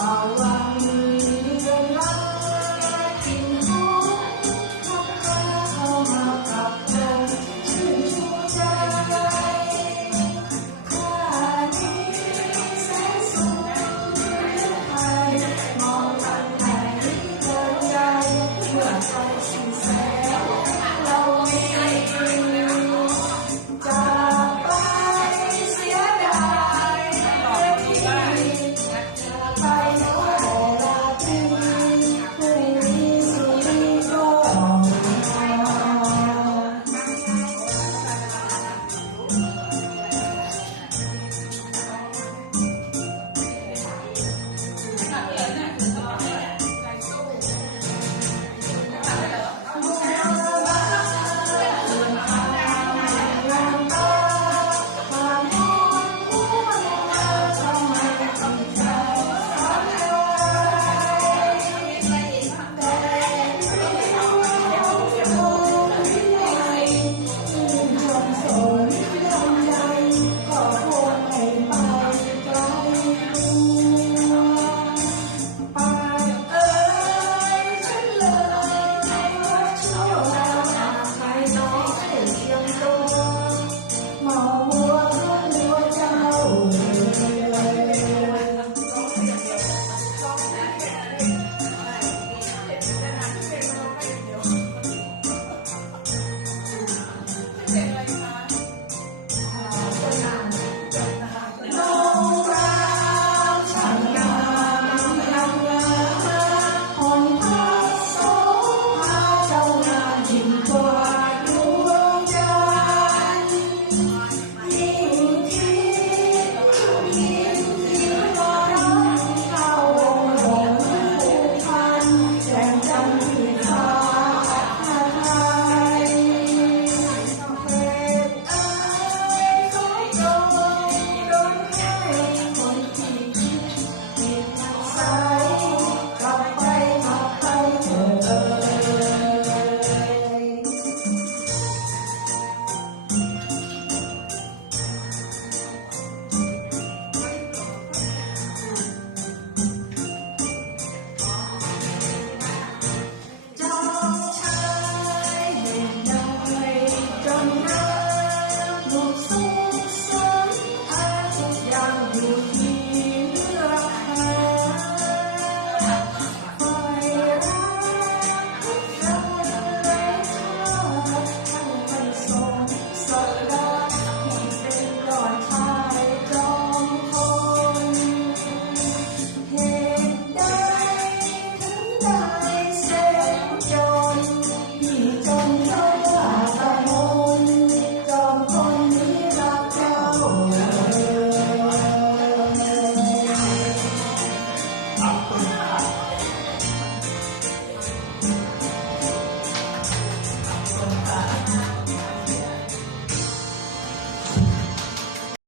All right.